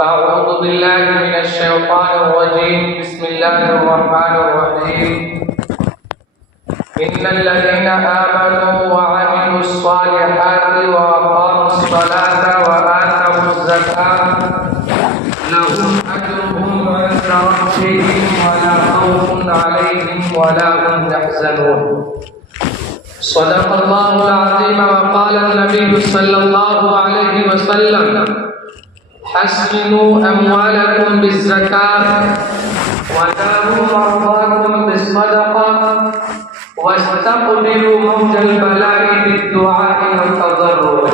أعوذ بالله من الشيطان الرجيم. بسم الله الرحمن الرحيم. إن الذين آمنوا وعملوا الصالحات وأقاموا الصلاة وآتوا الزكاة لهم أجرهم عند ربهم ولا خوف عليهم ولا هم يحزنون. صدق الله العظيم. وقال النبي صلى الله عليه وسلم: حسنوا أموالكم بالزكاة وداروا مرضاكم بالصدقة واستقبلوا موج البلاء بالدعاء والتضرع،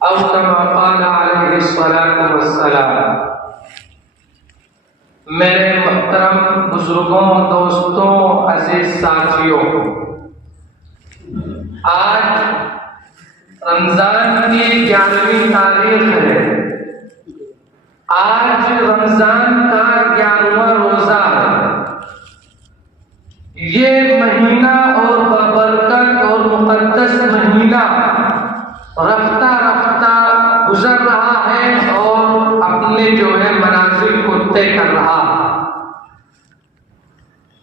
أو كما قال عليه الصلاة والسلام. میرے محترم بزرگوں، دوستوں، عزیز ساتھیوں، آج رمضان کی 11ویں تاریخ ہے۔ آج رمضان کا 11واں روزہ ہے۔ یہ مہینہ اور ببرکت اور مقدس مہینہ رفتہ رفتہ گزر رہا ہے اور اپنے جو ہے منازل کو طے کر رہا ہے۔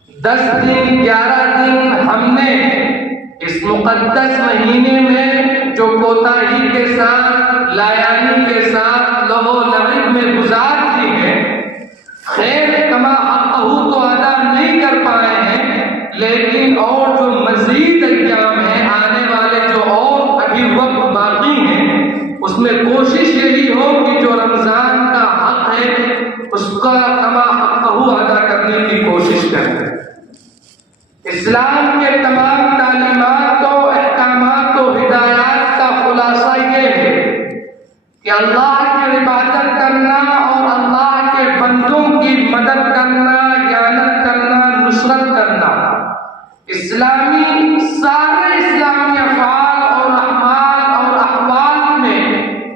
10 دن 11 دن ہم نے اس مقدس مہینے میں جو کوتاہی کے ساتھ، لایانی کے ساتھ، لہو لعب میں گزار دی ہے، خیر کما حقہ تو ادا نہیں کر پائے ہیں، لیکن اور جو مزید ایام ہیں، آنے والے جو اور ابھی وقت باقی ہیں، اس میں کوشش یہی ہو کہ جو رمضان کا حق ہے اس کا کما حقہ ادا کرنے کی کوشش کریں۔ اسلام کے تمام تعلیمات و احکامات و ہدایات کا خلاصہ یہ ہے کہ اللہ کی عبادت کرنا اور اللہ کے بندوں کی مدد کرنا، اعانت کرنا، نصرت کرنا، سارے اسلامی افعال اور اعمال اور احوال میں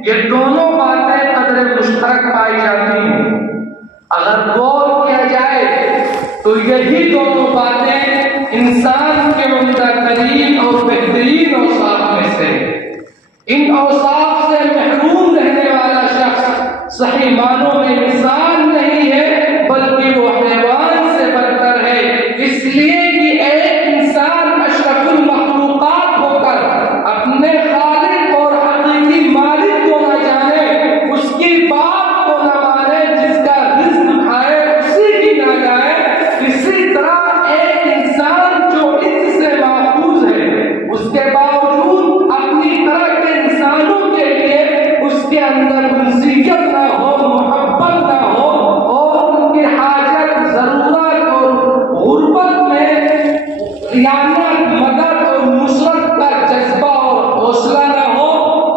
یہ دونوں باتیں قدر مشترک پائی جاتی ہیں۔ اگر غور کیا جائے تو یہی دونوں باتیں انسان کے عمدہ ترین اور بہترین اوصاف میں سے۔ ان اوصاف سے محروم رہنے والا شخص صحیح معنوں میں انسان نہیں ہے، بلکہ وہ حیوان سے بدتر ہے، اس لیے کہ ایک انسان اشرف المخلوقات ہو کر اپنے خالق اور حقیقی مالک کو نہ جانے، اس کی بات کو نہ مانے، جس کا رزق کھائے اسی کی نہ گائے، اسی طرح ایک انسان جو عز سے محفوظ ہے، اس کے باوجود اپنی طرح کے انسانوں کے لیے اس کے اندر انسیت نہ ہو، محبت نہ ہو، اور ان کی حاجت، ضرورت اور غربت میں اعانت، مدد اور نصرت کا جذبہ اور حوصلہ نہ ہو،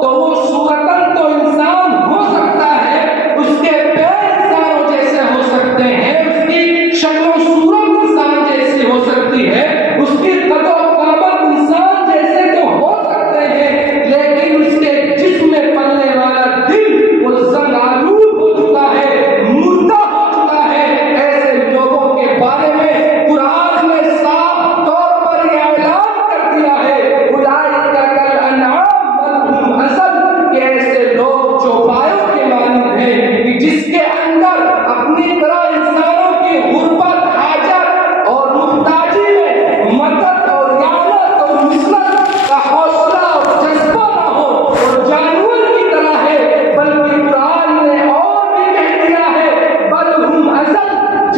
تو وہ صورتاً تو انسان ہو سکتا ہے، اس کے پیر انسانوں جیسے ہو سکتے ہیں، اس کی شکل و صورت انسان جیسی ہو سکتی ہے، اس کی قد و قامت انسان جیسے تو ہو سکتے ہیں، لیکن اس کے جسم میں پلنے والا دل وہ زنگ آلود ہو چکا ہے، مردہ ہو چکا ہے۔ ایسے لوگوں کے بارے میں قرآن نے صاف طور پر یہ اعلان کر دیا ہے: اولئک کالانعام بل هم اضل، کہ ایسے لوگ چوپایوں کے مانند ہیں کہ جس کے اندر اپنی طرح انسانوں کی غربت، حاجت اور محتاجی میں مدد اور اعانت اور نصرت کا حوصلہ اور جذبہ نہ ہو، اور جانور کی طرح ہے۔ بلکہ قرآن نے اور بھی کہہ دیا ہے: بل هم اضل،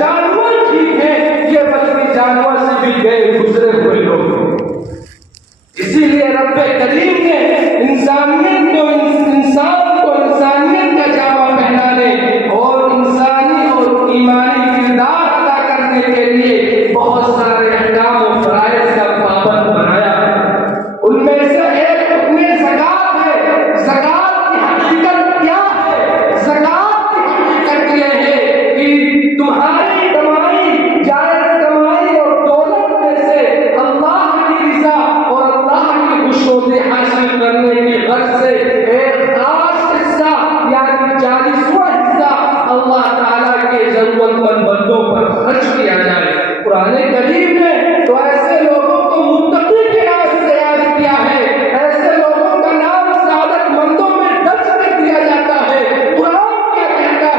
جانور ٹھیک ہے، یہ بلکہ جانور سے بھی گئے گزرے ہوئے لوگ ہیں۔ اسی لیے رب کریم نے انسانیت کو انسانیت کا جامہ پہنانے اور انسانی اور ایمانی کردار ادا کرنے کے لیے بہت سارے احکام و فرائض کا پابند بنایا ہے۔ ان میں سے ایک حکم زکوٰۃ ہے۔ زکوٰۃ کی حقیقت کیا ہے؟ زکوٰۃ کی حقیقت یہ ہے کہ تمہاری کمائی، جائز کمائی اور دولت میں سے اللہ کی رضا اور اللہ کی خوشنودی حاصل کرنے کی غرض سے ایک خاص حصہ یعنی 40واں حصہ اللہ تعالیٰ کے ضرورت مند بندوں پر خرچ کیا جائے۔ قرآن کریم نے تو ایسے لوگوں کو متقی کے نام سے یاد کیا ہے، ایسے لوگوں کا نام سعادت مندوں میں درج کر دیا جاتا ہے۔ قرآن کیا کہتا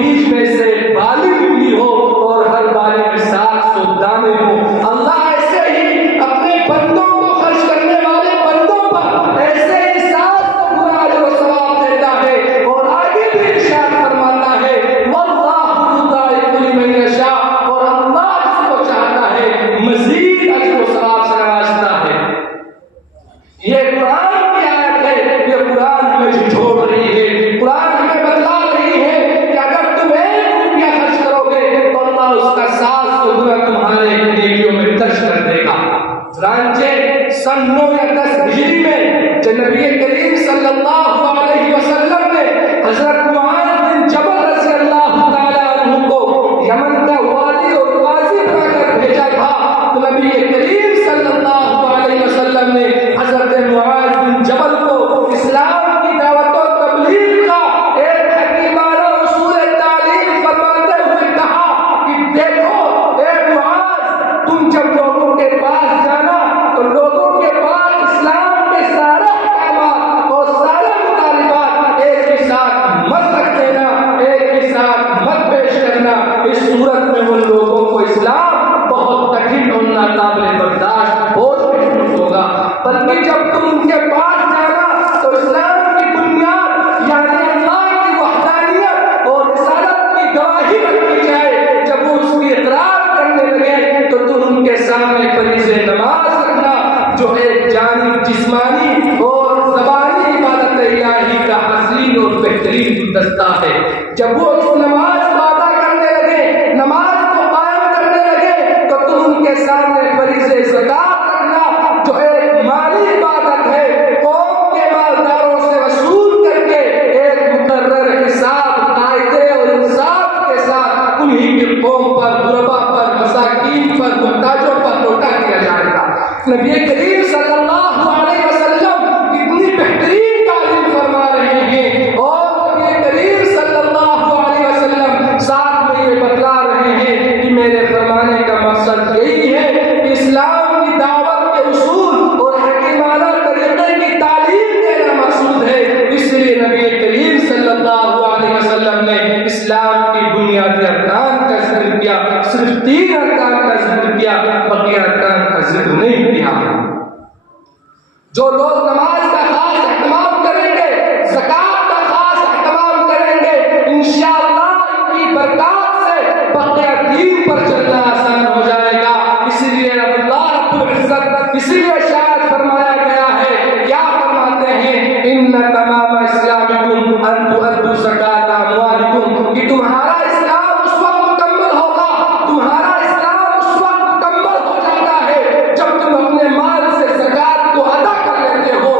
بیچ میں سے بالغ بھی ہو اور ہر بالغ میں 700 دانے ہوں۔ اللہ ایسے ہی اپنے بندوں کو خرچ کرنے والے بندوں پر ایسے ہی 700 گنا اجر و ثواب دیتا ہے۔ اور آگے بھی ارشاد فرماتا ہے واللہ یضاعف لمن یشاء، اور اللہ جس کو چاہتا ہے مزید اجر و ثواب سے نوازتا ہے۔ یہ قرآن کی آیت ہے، یہ قرآن ہمیں جھنجھوڑ رہی ہے، قرآن ہمیں بتلا رہی ہے کہ اگر تم 1 روپیہ خرچ کرو گے تو اللہ اس کا 700 گنا تمہارے نیکیوں میں درج کر دے گا۔ چنانچہ سن 9 یا 10 ہجری میں جب نبی کریم صلی اللہ علیہ وسلم نے حضرت معاذ بن جبل رضی اللہ تعالیٰ عنہ کو یمن کا والی اور قاضی بنا کر بھیجا تھا، تو نبی کریم صلی اللہ علیہ وسلم نے حضرت معاذ بن جبل کو اسلام کی دعوت و تبلیغ کا ایک حکیمانہ اصول تعلیم فرماتے ہوئے کہا کہ دیکھو اے معاذ، تم جب لوگوں کے پاس جانا تو لوگوں کے پاس اسلام کے سارے احکامات اور سارے مطالبات ایک ہی ساتھ مت رکھ دینا، ایک ہی ساتھ مت پیش کرنا۔ اس صورت میں ان لوگوں کو اسلام بہت کٹھن اور ناقابل برداشت بوجھ محسوس ہوگا، بلکہ جب تم ان کے پاس جانا تو اسلام کی بنیاد یعنی اللہ کی وحدانیت اور رسالت کی گواہی رکھی جائے، جب وہ اس کی اقرار کرنے لگے تو تم ان کے سامنے فریض نماز رکھنا، جو ایک جانب جسمانی اور زبانی عبادت الہی کا حسین اور بہترین گلدستہ ہے۔ جب وہ اس نماز کو ادا کرنے لگے، نماز کو قائم کرنے لگے، تو تم ان کے سامنے فریض زکات رکھنا، جو ایک مالی عبادت ہے، قوم کے مالداروں سے وصول کر کے ایک مقرر حساب قاعدے اور انصاف کے ساتھ انہی کی قوم پر، غربا پر، مساکین پر، محتاجوں پر لوٹا کیا جائے گا۔ نبی کریم صلی اللہ علیہ وسلم اتنی بہترین تعلیم فرما رہے ہیں، اور نبی کریم صلی اللہ علیہ وسلم ساتھ میں یہ بتلا رہے ہیں کہ میرے فرمانے کا مقصد یہی ہے کہ اسلام کی دعوت کے اصول اور حکیمانہ طریقے کی تعلیم دینا مقصود ہے۔ اس لیے نبی کریم صلی اللہ علیہ وسلم نے اسلام کی بنیادی ارکان کا ذکر کیا، صرف 3 ارکان کا ذکر کیا، بقیہ ارکان کا ذکر نہیں کیا۔ جو لوگ نماز کا خاص اہتمام کریں گے، زکات کا خاص اہتمام کریں گے، انشاءاللہ ان کی برکات سے بقیہ دین پر چلنا آسان ہو جائے گا۔ اسی لیے اللہ رب العزت، اسی لیے شاید فرمایا گیا ہے، کیا فرماتے ہیں، ان تمام اسلامکم ان تؤدوا زکات اموالکم، کہ تمہارا اسلام اس وقت مکمل ہوگا، تمہارا اسلام اس وقت مکمل ہو جاتا ہے جب تم اپنے مال سے زکات کو ادا کر لیتے ہو۔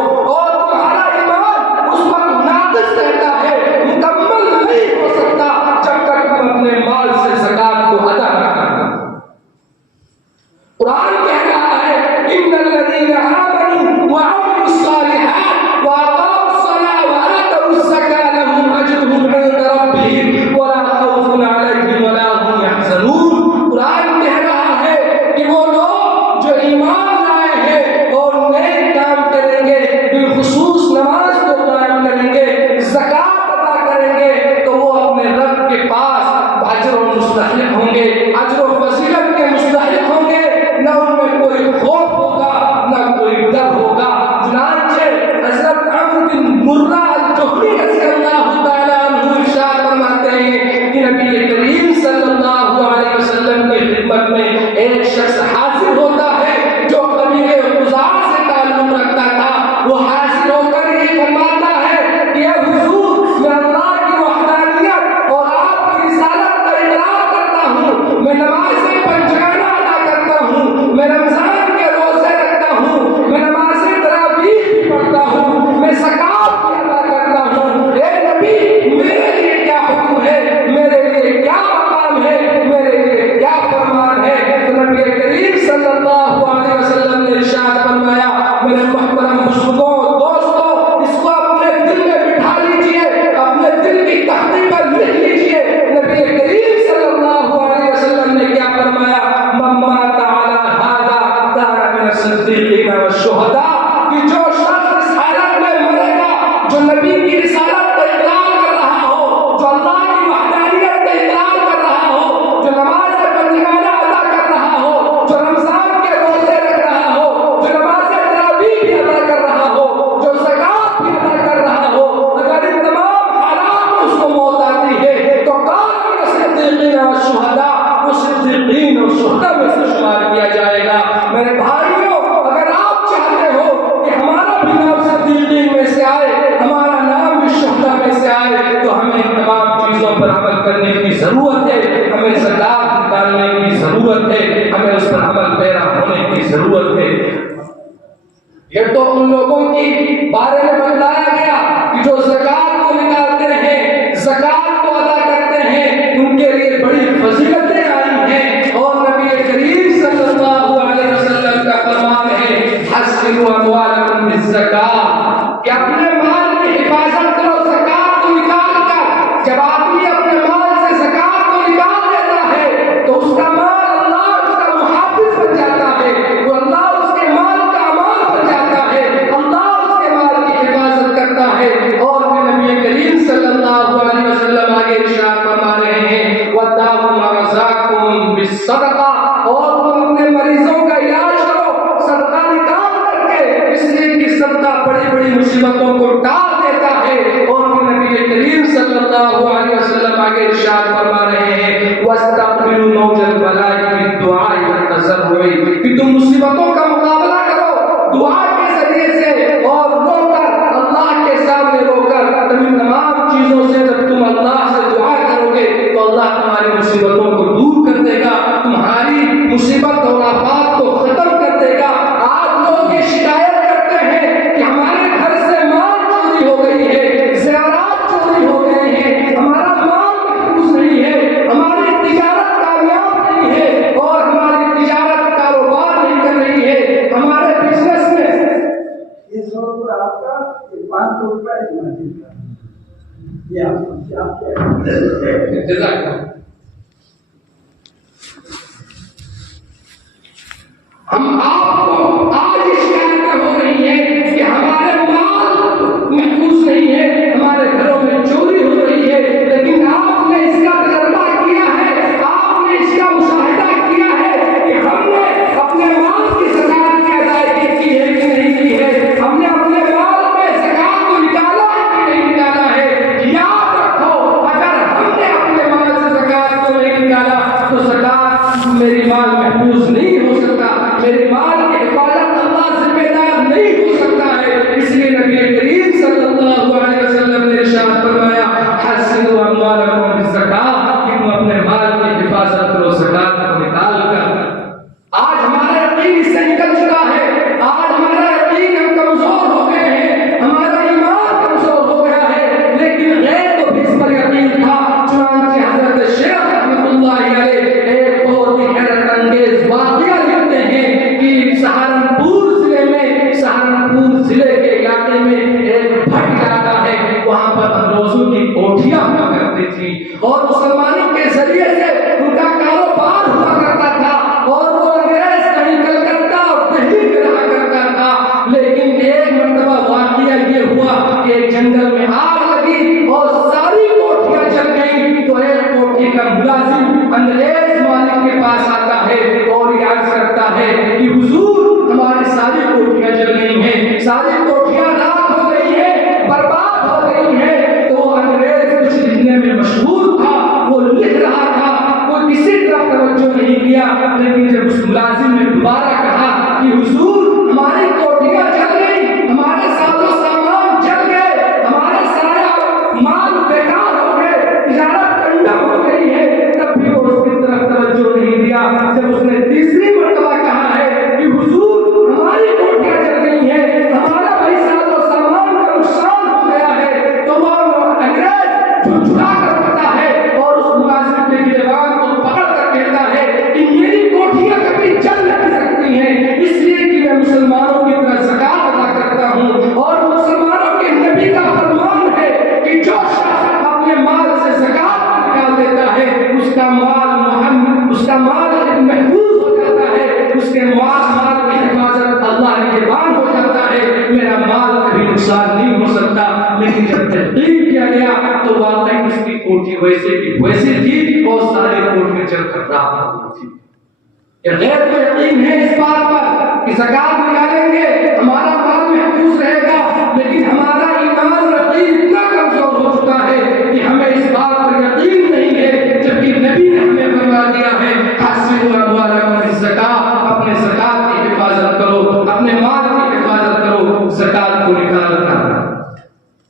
جب آدمی اپنے مال سے زکات کو نکال دیتا ہے تو اس کا مال اللہ اس کا محافظ بن جاتا ہے، وہ اللہ اس کے مال کا امان بن جاتا ہے، اللہ اس کے مال کی حفاظت کرتا ہے۔ اور پھر نبی کریم صلی اللہ علیہ وسلم آگے ارشاد فرما رہے ہیں وَدَّاءُ مَرْضَاكُمْ بِالصَّدَقَةِ، اور تم اپنے مریضوں کا علاج کرو صدقہ نکال کر کے، اس لیے کہ صدقہ بڑی بڑی مصیبتوں کو ٹال دیتا ہے۔ اور پھر نبی کریم صلی اللہ علیہ وسلم آگے ارشاد فرما رہے ہیں وَاسْتَقْبِلُوا مَوْجَ الْبَلَاءِ بِالدُّعَاءِ وَالتَّضَرُّعِ، کہ تم مصیبتوں کا مقابلہ کرو دعا کے ذریعے سے اور رو کر، اللہ کے سامنے رو کر۔ تم ان تمام چیزوں سے جب تم اللہ سے دعا کرو گے تو اللہ تمہاری مصیبتوں کو دور کر دے گا، تمہاری مصیبت اور آفات کو ختم کر دے گا۔ آج لوگ یہ شکایت کرتے ہیں کہ ہمارے گھر سے مال چوری ہو گئی ہے، زیورات چوری ہو گئے ہیں، ہمارا مال محفوظ نہیں ہے، ہماری تجارت کامیاب نہیں ہے، اور ہماری تجارت کاروبار نہیں کر رہی ہے، ہمارے بزنس میں یہ 100 روپے آپ کا، یہ 500 روپے مسجد کا، یہ آپ کے جزاک اللہ۔ ہم آپ کو آج شکایتیں ہو رہی ہیں کہ ہمارے مال محفوظ نہیں ہے، ہمارے گھروں میں چوری ہو رہی ہے، لیکن آپ نے اس کا تجربہ کیا ہے، آپ نے اس کا مشاہدہ کیا ہے کہ ہم نے اپنے مال کی زکات کی ادائیگی کی ہے کہ نہیں کی ہے، ہم نے اپنے مال میں زکات کو نکالا ہے کہ نہیں نکالا ہے۔ یاد رکھو اگر ہم نے اپنے مال سے زکات کو نہیں نکالا تو زکات میری مال محفوظ نہیں ہو سکتا، میرے مال کی حفاظت اللہ ذمہ دار نہیں ہو سکتا ہے۔ اس لیے نبی کریم صلی اللہ علیہ وسلم نے ارشاد فرمایا حسنوا اموالکم بالزکاۃ، کہ تم اپنے مال کی حفاظت کرو زکات کو نکال کر۔ آج ہمارا یقین اس سے نکل چکا ہے، آج ہمارا یقین ہم کمزور ہو گئے ہیں، ہمارا ایمان کمزور ہو گیا ہے، لیکن غیر کو بھی اس پر یقین تھا۔ چنانچہ حضرت شیخ رحمۃ اللہ علیہ ایک بہت ہی حیرت انگیز واقعہ لکھتے ہیں کہ سہارنپور ضلع کے علاقے میں ایک بھٹ علاقہ ہے، وہاں پر اندوزوں کی کوٹھیاں ہوا کرتی تھی اور مسلمانوں کے ذریعے سے ان کا کاروبار ہوا کرتا تھا، اور وہ انگریز کہیں کلکتہ اور دہلی میں رہا کرتا تھا۔ لیکن ایک مرتبہ واقعہ یہ ہوا کہ ایک جنگل میں آگ لگی اور ساری کوٹھیاں جل گئی، تو ایک کوٹھی کا ملازم انگریز مالک کے پاس آتا ہے اور یہ عرض کرتا ہے کہ حضور ہماری ساری کوٹھیاں جل گئی ہیں، ساری کوٹھیاں راکھ ہو گئی ہیں، برباد ہو گئی ہیں۔ تو وہ انگریز کچھ لکھنے میں مشہور تھا، وہ لکھ رہا تھا، وہ کسی طرف توجہ نہیں کیا، لیکن جب اس ملازم نے دوبارہ کہا کہ حضور ہماری کوٹھیاں جل گئی، ہمارے سارے سامان جل گئے، ہمارے سارا مال بیکار ہو گئے، تجارت کنڈا ہو گئی ہے، تب بھی وہ اس کی طرف توجہ نہیں دیا۔ جب اس نے تیسری مرتبہ کہا ہے کہ حضور ہماری کوٹھیاں جل گئی ہیں، ہمارا بھائی سارا سامان کا نقصان ہو گیا ہے، تو وہ انگریز جھنجھلا کر اٹھتا ہے اور اس ملازم کے گریبان کو پکڑ کر کہتا ہے کہ میری کوٹھیاں کبھی جل نہیں سکتی ہیں، اس لیے کہ میں مسلمانوں کی طرح زکات ادا کرتا ہوں، اور مسلمانوں کے نبی کا فرمان ہے کہ جو شخص اپنے مال سے زکات نکال دیتا ہے اس کا مال محفوظ ہو جاتا ہے، اس کے مال کی حفاظت اللہ نگہبان ہو جاتا ہے، میرا مال کبھی نقصان نہیں ہو سکتا۔ لیکن جب تحقیق کیا گیا تو واقعی اس کی کوٹھی ویسے کی ویسے تھی اور ساری کوٹھیاں جل کر راکھ ہو گئی تھی۔ یہ غیر کو یقین ہے اس بات پر کہ زکات نکالیں گے ہمارا مال محفوظ رہے گا، لیکن ہمارا ایمان یقین اتنا کمزور ہو چکا ہے کہ ہمیں اس بات پر یقین نہیں ہے، جبکہ نبی نے ہمیں فرما دیا ہے حسنوا اموالکم بالزکاۃ، اپنے زکات کی حفاظت کرو، اپنے مال کی حفاظت کرو زکات کو نکال کر۔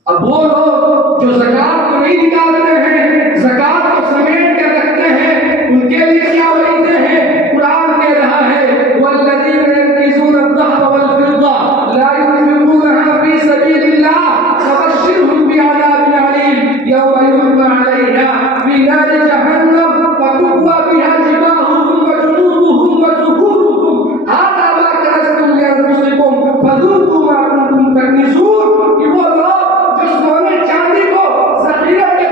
اب وہ لوگ جو زکات کو نہیں نکالتے ہیں، زکات کو سمیٹ کر رکھتے ہیں، ان کے لیے کیا وعیدیں ہیں؟ قرآن کہہ رہا ہے والذین یکنزون الذهب والفضة لا ينفقونها في سبيل الله فبشرهم بعذاب أليم يوم يحمى عليها في نار جهنم فتكوى بها جباههم وجنوبهم وظهورهم هذا ما كنزتم لأنفسكم فذوقوا ما كنتم تكنزون۔ کہ وہ لوگ جو سونے چاندی کو ذخیرہ کے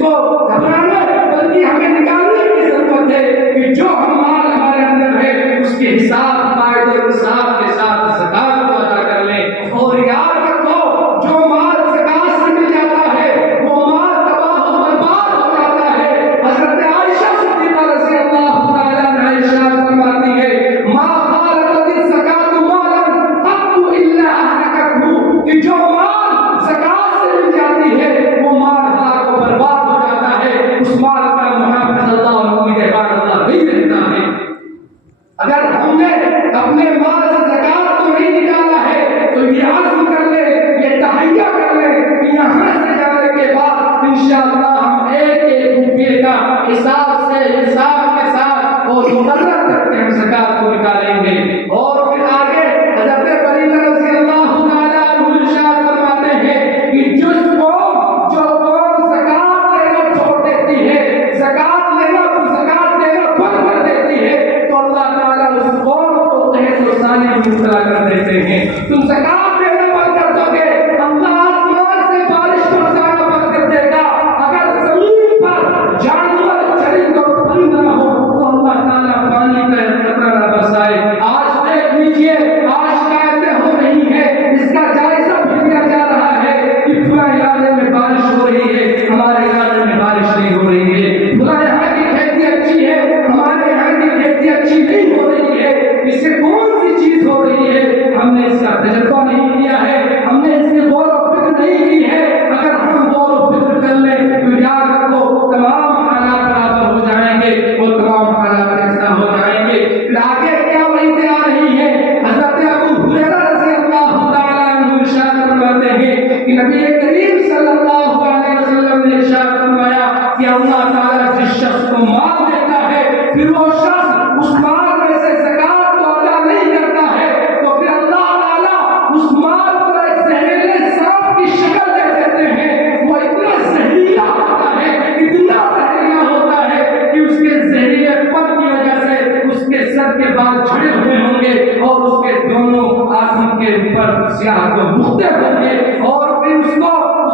کو گھبرانے بلکہ ہمیں نکالنے کی ضرورت ہے کہ جو مال ہمارے اندر ہے اس کے حساب قاعدے اور حساب کے ساتھ زکات کو ادا کر لیں. اور یاد رکھو جو مال زکات سے مل جاتا ہے وہ مال تباہ و برباد ہو جاتا ہے. حضرت عائشہ صدیقہ رضی اللہ تعالی عنہا ارشاد فرماتی ہے ما خالت الزکات مالا قط الا اهلكته کہ جو مال زکات سے مل جاتی ہے وہ مال ہلاک و برباد ہو جاتا ہے. اس مال کا محافظ اللہ اور نگہبان اللہ نہیں رہتا ہے. اگر ہم نے اپنے مال سے زکات تو نہیں نکالا ہے تو یہ عزم کر لے, یہ تہیہ کر لے کہ یہاں سے جانے کے بعد انشاءاللہ ہم ایک ایک روپے کا حساب کے ساتھ اور مقرر کر کے ہم زکات کو نکالیں گے. اور پھر آگے حضرت بریرہ رضی اللہ تعالیٰ عنہ ارشاد فرماتے ہیں کہ جو قوم زکات لینا چھوڑ دیتی ہے, زکات دینا بند کر دیتی ہے تو اللہ تعالیٰ اس قوم کو قحط و سالی میں مبتلا کر دیتے ہیں. تم زکات دینا بند کر دو گے اللہ آسمان سے بارش برسانا بند کر دے گا. اگر زمین پر جانور چرند اور پرند نہ ہو تو اللہ تعالیٰ پانی کا قطرہ نہ برسائے. آج دیکھ لیجیے آج شکایتیں ہو رہی ہیں, اس کا جائزہ بھی لیا جا رہا ہے کہ فلاں علاقے میں بارش ہو رہی ہے, ہمارے علاقے میں بارش نہیں ہو رہی ہے. فلاں یہاں کی کھیتی اچھی ہے, ہمارے یہاں کی کھیتی اچھی نہیں ہو رہی ہے. اس سے کون سی چیز ہو رہی ہے؟ ہم نے اس کا تجربہ نہیں کیا ہے, ہم نے اس کی غور و فکر نہیں کی ہے. اگر ہم غور و فکر کر لیں تو یاد رکھو تمام حالات برابر ہو جائیں گے اور تمام حالات ایسا ہو جائیں گے. پھر آگے کیا وعیدیں آ رہی ہیں؟ حضرت ابو ہریرہ رضی اللہ تعالیٰ عنہ ارشاد فرماتے ہیں کہ نبی کریم صلی اللہ علیہ وسلم نے ارشاد فرمایا کہ اللہ تعالیٰ جس شخص کو مال دیتا ہے پھر وہ شخص اس مال میں سے زکات کو ادا نہیں کرتا ہے تو پھر اللہ تعالیٰ اس مال کو ایک زہریلے سانپ کی شکل دے دیتے ہیں. وہ اتنا زہریلا ہوتا ہے, اتنا زہریلا ہوتا ہے کہ اس کے زہریلے پن کی وجہ سے اس کے سر کے بال جھڑے ہوئے ہوں گے اور اس کے دونوں آنکھوں کے اوپر سیاہ کو نقطے ہوں گے اور پھر اس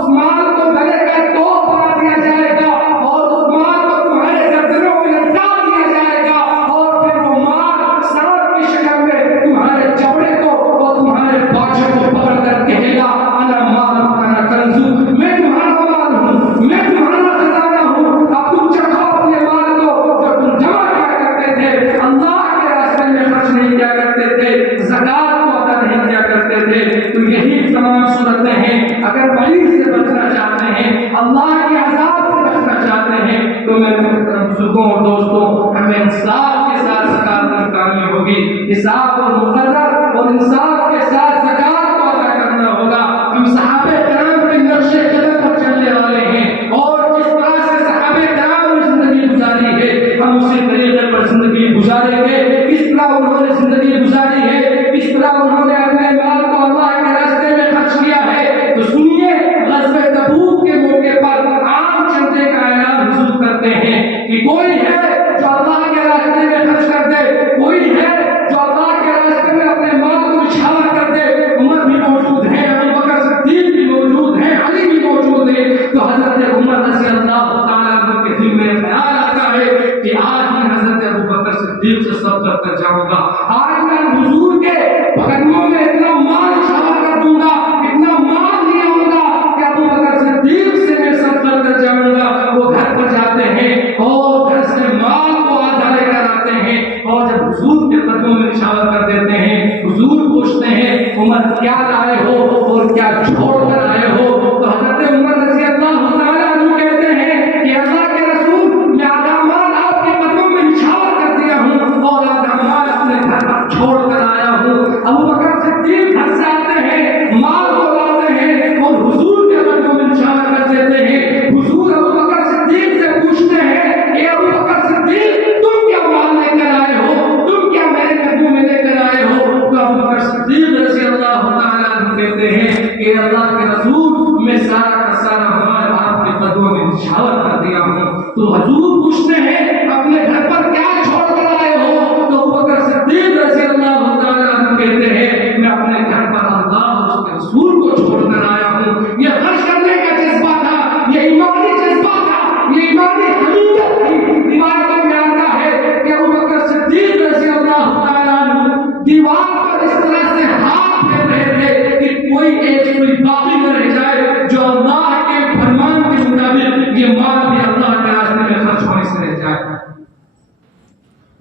مال کو گلے کا توپ بنا دیا جائے گا اور اس مال کو تمہارے گردنوں میں لٹکا دیا جائے گا اور پھر وہ مال سانپ کی شکل میں تمہارے چمڑے کو اور تمہارے باچھے کو پکڑ کر کہے گا انا مال انا کنزو, میں تمہارا مال ہوں, میں تمہارا خزانہ ہوں. اب تم چکھو اپنے مال کو جو تم جمع کیا کرتے تھے, اللہ کے راستے میں خرچ نہیں کیا کرتے تھے, زکات کو ادا نہیں کیا کرتے تھے. تو یہی تمام صورتیں ہیں. اگر وعید سے بچنا چاہتے ہیں, اللہ کے عذاب سے بچنا چاہتے ہیں تو میرے بزرگوں اور دوستوں ہمیں انصاف کے ساتھ زکات نکالنی ہوگی. حساب اور مقرر اور انصاف کے ساتھ زکات کو ادا کرنا ہوگا. ہم صحابہ کرام کے نقش قدم پر چلنے والے ہیں اور جس طرح سے صحابہ کرام نے زندگی گزاری ہے ہم اسی طریقے پر زندگی گزاریں گے. کس طرح انہوں نے زندگی گزاری ہے, کس طرح انہوں نے اپنے مال کو اللہ کے راستے میں خرچ کیا ہے. تو سنیے غزوہ تبوک کے موقع پر عام چندے کا اعلان حضور کرتے ہیں کہ کوئی ہے جو اللہ کے راستے میں خرچ کر دے, کوئی ہے جو اللہ کے راستے میں اپنے مال کو نچھاور کر دے. عمر بھی موجود ہے, ابو بکر صدیق بھی موجود ہے, علی بھی موجود ہے. تو حضرت عمر رضی اللہ تعالیٰ عنہ کے دل میں خیال آتا ہے کہ آج میں حضرت ابو بکر صدیق سے صدقہ کر جاؤں گا, آج میں حضور کے قدموں میں اتنا مال نچھاور کر دوں گا, اتنا مال لے آؤں گا کہ ابو بکر صدیق سے میں صدقہ کر جاؤں گا. وہ گھر پر جاتے ہیں اور گھر سے مال کو آدھا لے کر آتے ہیں اور جب حضور کے قدموں میں نچھاور کر دیتے ہیں, حضور پوچھتے ہیں عمر کیا لائے ہو اور کیا چھوڑ کر آئے ہو. تو حضرت عمر رضی اللہ تعالیٰ عنہ کہتے ہیں کہ اللہ کے رسول میں آدھا مال آپ کے قدموں میں نچھاور کر دیا ہوں اور آدھا مال اپنے گھر پر چھوڑ کر آیا ہوں. ابو بکر صدیق گھر سے آتے ہیں, مال کو لاتے ہیں اور حضور کے قدموں میں نچھاور کر دیتے ہیں. حضور ابو بکر صدیق سے پوچھتے ہیں کہ ابو بکر صدیق تم کیا مال لے کر آئے ہو, تم کیا میرے قدموں میں لے کر آئے ہو. تو ابو بکر صدیق رضی اللہ تعالیٰ عنہ کہتے ہیں کہ اللہ کے رسول میں سارا کا سارا مال آپ کے قدموں میں نچھاور کر دیا ہوں. تو حضور پوچھتے ہیں اپنے گھر پر کیا چھوڑ کر آئے ہو. تو ابو بکر صدیق رضی اللہ تعالیٰ عنہ کہتے ہیں میں اپنے گھر پر اللہ اور اس کے رسول کو چھوڑ کر آیا ہوں. یہ خرچ کرنے کا جذبہ تھا, یہ ایمانی جذبہ تھا, ایمانی حمیت تھی۔ روایتوں میں آتا ہے کہ ابوبکر صدیق رضی اللہ تعالیٰ عنہ دیوار پر اس طرح سے ہاتھ پھیر رہے تھے کہ کوئی باقی نہ رہ جائے جو اللہ کے فرمان کے مطابق یہ مال بھی اللہ کے راستے میں خرچ ہونے سے رہ جائے۔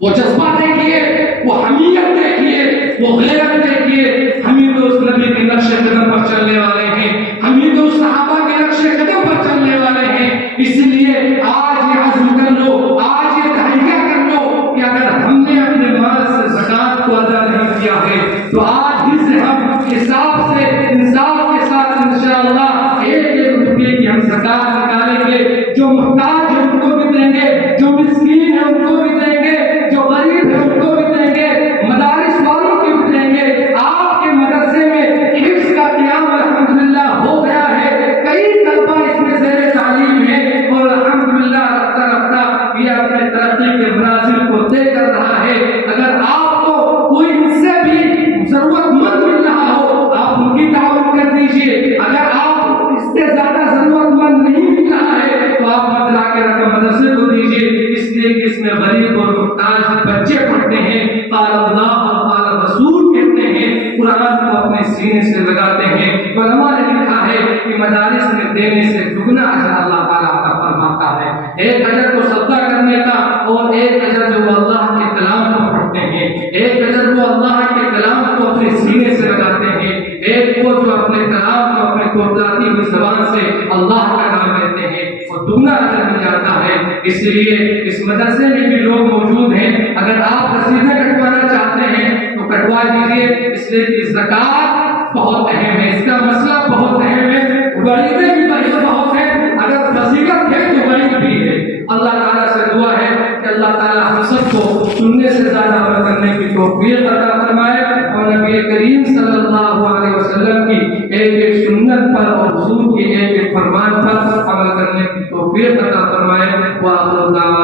وہ جذبہ دیکھیے، وہ حمیت دیکھیے، وہ غیرت دیکھیے۔ ہم ہی تو اس نبی کے نقش قدم پر چلنے والے ہیں، ہم ہی تو اس صحابہ کے نقش قدم پر چلنے والے ہیں۔ اس لیے آج یہ عزم کر لو، آج یہ تہیہ کر لو کہ اگر ہم نے اپنے مال سے زکات کو ادا نہیں کیا ہے تو آج ہی سے ہم حساب سے انصاف کے ساتھ انشاءاللہ ایک ایک روپے کی ہم زکات نکالیں گے۔ جو محتاج ہے ان کو بھی دیں گے، جو مسکین ہے ان کو بھی دیں گے، جو غریب ہے ان کو بھی دیں گے، مدارس والوں کو بھی دیں گے۔ آپ کے مدرسے میں حفظ کا قیام الحمدللہ ہو گیا ہے، کئی طلبہ اس میں زیر تعلیم ہے اور الحمدللہ رفتہ رفتہ یہ اپنے ترقی کے منازل کو طے کر رہا ہے۔ اگر آپ کو کوئی اس سے بھی ضرورت مند مل رہا ہو آپ ان کی تعاون کر دیجیے، اگر آپ اس سے زیادہ ضرورت مند نہیں مل رہا ہے تو آپ مدرسہ کے رقم مدرسے کو دیجیے، اس لیے کہ اس میں غریب اور محتاج بچے پڑھتے ہیں، قال اللہ اور قال رسول کہتے ہیں، قرآن کو اپنے سینے سے لگاتے ہیں۔ علماء نے لکھا ہے کہ مدارس میں دینے سے دگنا اجر اللہ تعالیٰ عطا فرماتا ہے۔ ایک اجر کو صدقہ کرنے کا اور ایک اجر جو وہ اللہ کے کلام کو پڑھتے ہیں، ایک اجر وہ اللہ کے کلام کو اپنے سینے سے لگاتے ہیں، ایک وہ جو اپنے کلام کو اپنے کوتلاتی ہوئی زبان سے اللہ کا نام لیتے ہیں اور دگنا اجر مل جاتا ہے۔ اس لیے اس مدرسے میں بھی لوگ موجود ہیں، اگر آپ رسیدیں کٹوانا چاہتے ہیں تو کٹوا دیجیے، اس لیے کہ زکوٰۃ بہت اہم ہے، اس کا مسئلہ بہت اہم ہے، وعیدیں بھی بہت ہیں، اگر فضیلت ہے تو وعید بھی ہے۔ اللہ تعالیٰ سے دعا ہے کہ اللہ تعالیٰ ہم سب کو سننے سے زیادہ عمل کرنے کی توفیق عطا فرمائے اور نبی کریم صلی اللہ علیہ وسلم کی ایک ایک سنت پر اور حضور کی ایک ایک فرمان پر عمل کرنے کی توفیق عطا فرمائے۔ وآخر دعوانا